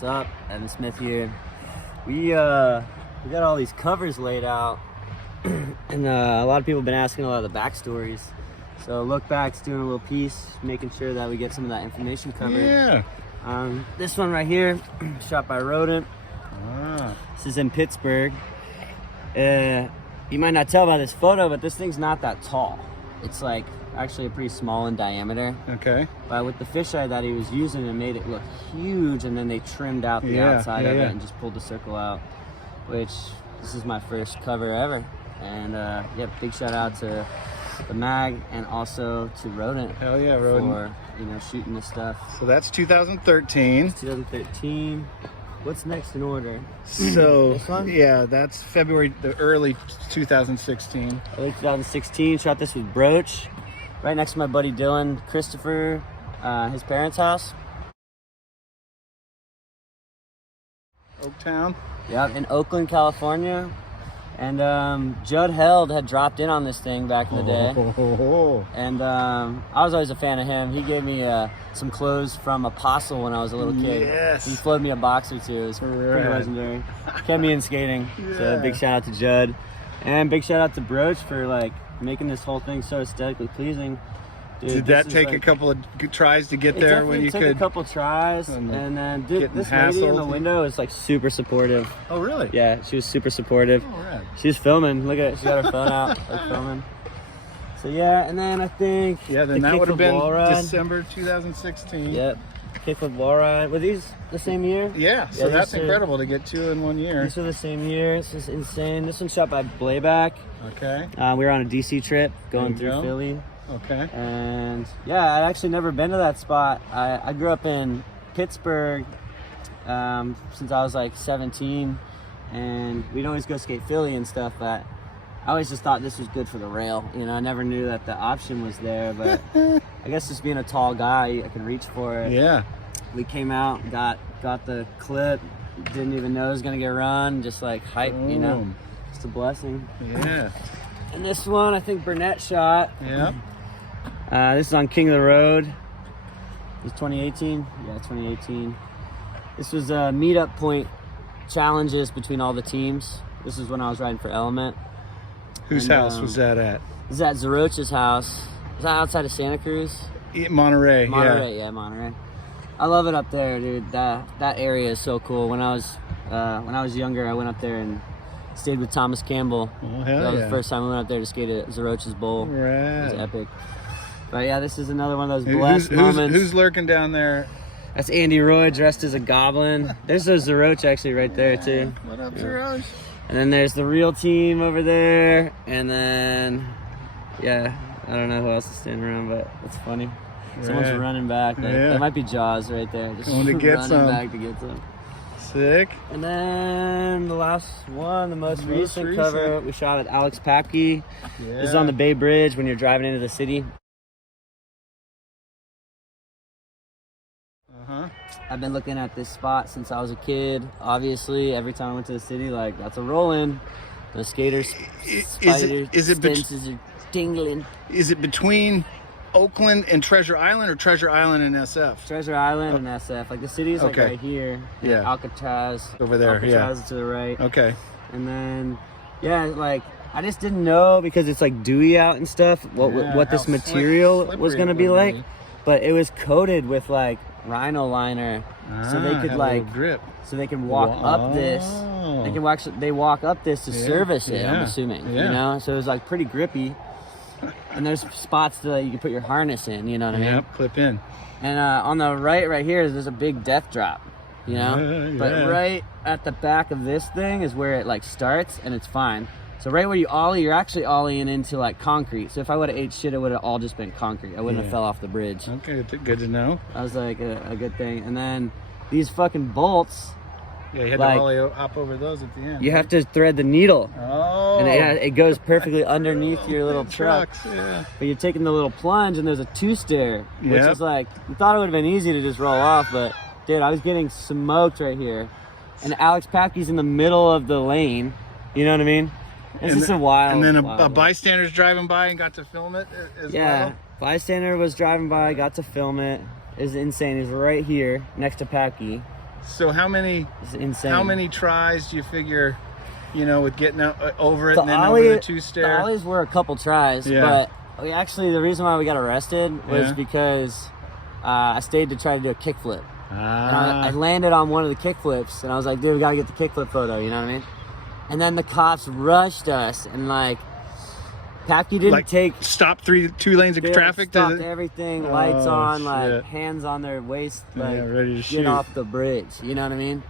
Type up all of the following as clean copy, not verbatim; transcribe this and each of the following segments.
What's up? Evan Smith here. We got all these covers laid out, and a lot of people have been asking a lot of the backstories. So Look Back's doing a little piece, making sure that we get some of that information covered. Yeah. This one right here, shot by Rodent. This is in Pittsburgh. You might not tell by this photo, but this thing's not that tall. It's like actually pretty small in diameter. Okay. But with the fisheye that he was using, it made it look huge, and then they trimmed out the outside of it and just pulled the circle out, which this is my first cover ever. And yeah, big shout out to the Mag and also to Rodent. Hell yeah, Rodent. For, you know, shooting this stuff. So that's 2013. 2013. What's next in order? So, this one? Yeah, that's the early 2016. Early 2016, shot this with Broach. Right next to my buddy Dylan Christopher, his parents' house. Oaktown? Yeah, in Oakland, California. And Judd Held had dropped in on this thing back in the day. And I was always a fan of him. He gave me some clothes from Apostle when I was a little kid. Yes. He flowed me a box or two. It was pretty legendary. Kept me in skating. Yeah. So big shout out to Judd. And big shout out to Broach for like making this whole thing so aesthetically pleasing. Dude, did that take a couple of tries to get there when you could? It took a couple tries, and then this lady in the window is like super supportive. Oh, really? Yeah, she was super supportive. Oh, right. She was filming. Look at it. She got her phone out, like filming. So yeah, and then I think then that would have been December 2016. Yep. Kickflip wall ride. Were these the same year? Yeah. So that's incredible to get two in 1 year. These are the same year. This is insane. This one's shot by Blabac. Okay. We were on a DC trip going through Philly. Okay. And yeah, I'd actually never been to that spot. I grew up in Pittsburgh since I was like 17, and we'd always go skate Philly and stuff, but I always just thought this was good for the rail. You know, I never knew that the option was there, but I guess just being a tall guy, I can reach for it. Yeah. We came out, got the clip, didn't even know it was gonna get run, just like hype, you know, just a blessing. Yeah. And this one, I think Burnett shot. Yeah. This is on King of the Road. It's 2018? Yeah, 2018. This was a meetup point challenges between all the teams. This is when I was riding for Element. Whose house was that at? This is at Zarosh's house. Is that outside of Santa Cruz? Monterey, yeah, Monterey. I love it up there, dude. That area is so cool. When I was younger, I went up there and stayed with Thomas Campbell. Oh, hell that was the first time we went up there to skate at Zarosh's Bowl. Right. It was epic. But yeah, this is another one of those blessed moments. Who's lurking down there? That's Andy Roy dressed as a goblin. There's a Zarosh actually right there too. What up, Zarosh? And then there's the real team over there. And then, yeah, I don't know who else is standing around, but it's funny. Someone's running back. Like, that might be Jaws right there. Just going to get running some. back to get some. Sick. And then the last one, the most recent cover, we shot at Alex Papke. Yeah. This is on the Bay Bridge when you're driving into the city. I've been looking at this spot since I was a kid. Obviously, every time I went to the city, like, that's a rollin'. The skaters, spiders, senses are tingling. Is it between Oakland and Treasure Island, or Treasure Island and SF? Treasure Island and SF. Like, the city is like right here. Yeah. Alcatraz. Over there, Alcatraz to the right. Okay. And then, yeah, like, I just didn't know, because it's like dewy out and stuff, what this material was going to be like. But it was coated with like rhino liner, so they could like grip, so they can walk up this. They walk up this to service it. I'm assuming, you know. So it was like pretty grippy, and there's spots that you can put your harness in. You know what I mean? Yep, clip in. And on the right here, there's a big death drop. You know, but right at the back of this thing is where it like starts, and it's fine. So right where you ollie, you're actually ollieing into like concrete. So if I would have ate shit, it would have all just been concrete. I wouldn't have fell off the bridge. Okay, good to know. That was like a good thing. And then these fucking bolts. Yeah, you had to ollie up over those at the end. You have to thread the needle. Oh. And it goes perfectly underneath your little truck. Yeah. But you're taking the little plunge, and there's a two-stair, which is like, you thought it would have been easy to just roll off, but dude, I was getting smoked right here. And Alex Papke's in the middle of the lane. You know what I mean? It's just a wild. And then a bystander's driving by and got to film it as well. Yeah, bystander was driving by, got to film it. It was insane. He's right here next to Papke. So how many? It's insane. How many tries do you figure, you know, with getting over it The and then ollie, over the two-stair? The ollies were a couple tries, but the reason why we got arrested was because I stayed to try to do a kickflip. And I landed on one of the kickflips, and I was like, dude, we gotta get the kickflip photo, you know what I mean? And then the cops rushed us, and like, Papke didn't stop two lanes of traffic. Stopped everything, lights on, like hands on their waist, like ready to shoot. Get off the bridge, you know what I mean?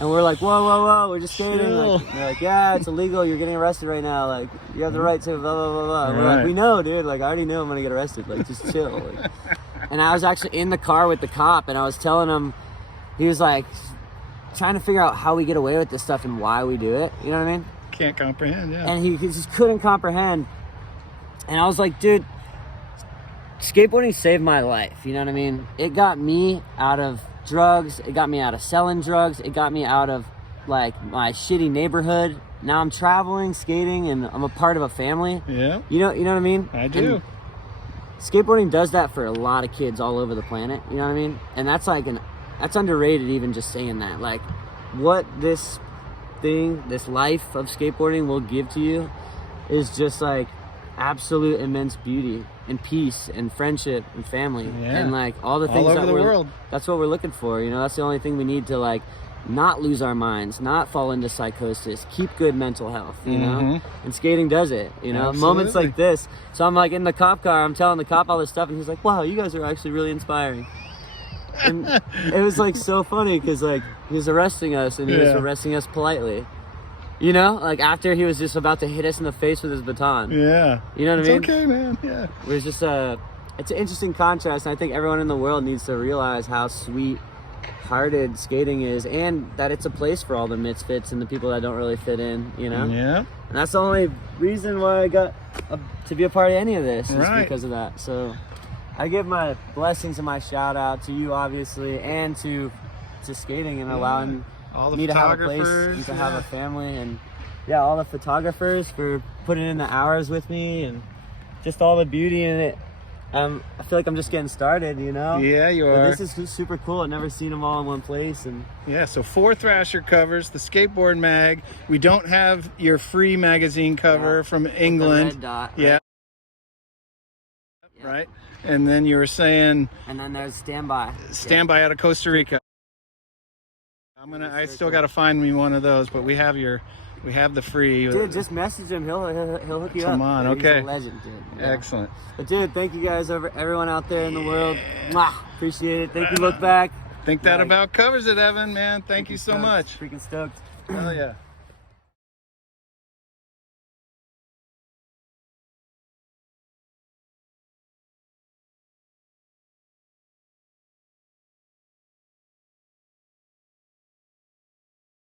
And we're like, whoa, whoa, whoa, we're just skating. Like, they're like, yeah, it's illegal, you're getting arrested right now. Like, you have the right to blah, blah, blah, blah. And we're like, we know, dude. Like, I already know I'm gonna get arrested. Like, just chill. Like, and I was actually in the car with the cop, and I was telling him, he was like, trying to figure out how we get away with this stuff and why we do it. You know what I mean? Can't comprehend, And he just couldn't comprehend. And I was like, dude, skateboarding saved my life. You know what I mean? It got me out of drugs. It got me out of selling drugs. It got me out of like my shitty neighborhood. Now I'm traveling, skating, and I'm a part of a family. Yeah. You know what I mean? I do. And skateboarding does that for a lot of kids all over the planet. You know what I mean? And that's like that's underrated, even just saying that. Like, what this life of skateboarding will give to you is just like absolute immense beauty and peace and friendship and family and like all the things over the world. That's what we're looking for, you know. That's the only thing we need to like not lose our minds, not fall into psychosis, keep good mental health, you know. And skating does it, you know. Moments like this. So I'm like in the cop car, I'm telling the cop all this stuff, and he's like, wow, you guys are actually really inspiring. And it was like so funny because like he was arresting us, and he was arresting us politely. You know, like after he was just about to hit us in the face with his baton. Yeah. You know what I mean? It's okay, man. Yeah. It was just it's an interesting contrast, and I think everyone in the world needs to realize how sweet-hearted skating is, and that it's a place for all the misfits and the people that don't really fit in, you know? Yeah. And that's the only reason why I got to be a part of any of this, is because of that. So I give my blessings and my shout-out to you, obviously, and to skating and allowing all the me to have a place photographers, and to have a family, and all the photographers for putting in the hours with me, and just all the beauty in it. I feel like I'm just getting started, you know? Yeah, you are. But this is super cool. I've never seen them all in one place. And yeah, so 4 Thrasher covers, the Skateboard Mag. We don't have your free magazine cover from England. The red dot, right? And then you were saying... And then there's Standby. Standby out of Costa Rica. I still got to find me one of those, but we have the free. Dude, just message him. He'll hook you up. Come on, okay. He's a legend, dude. Yeah. Excellent. But dude, thank you guys, everyone out there in the world. Mwah, appreciate it. Thank you. Look back. Think that about covers it, Evan, man. Thank you so much. Freaking stoked. Hell yeah.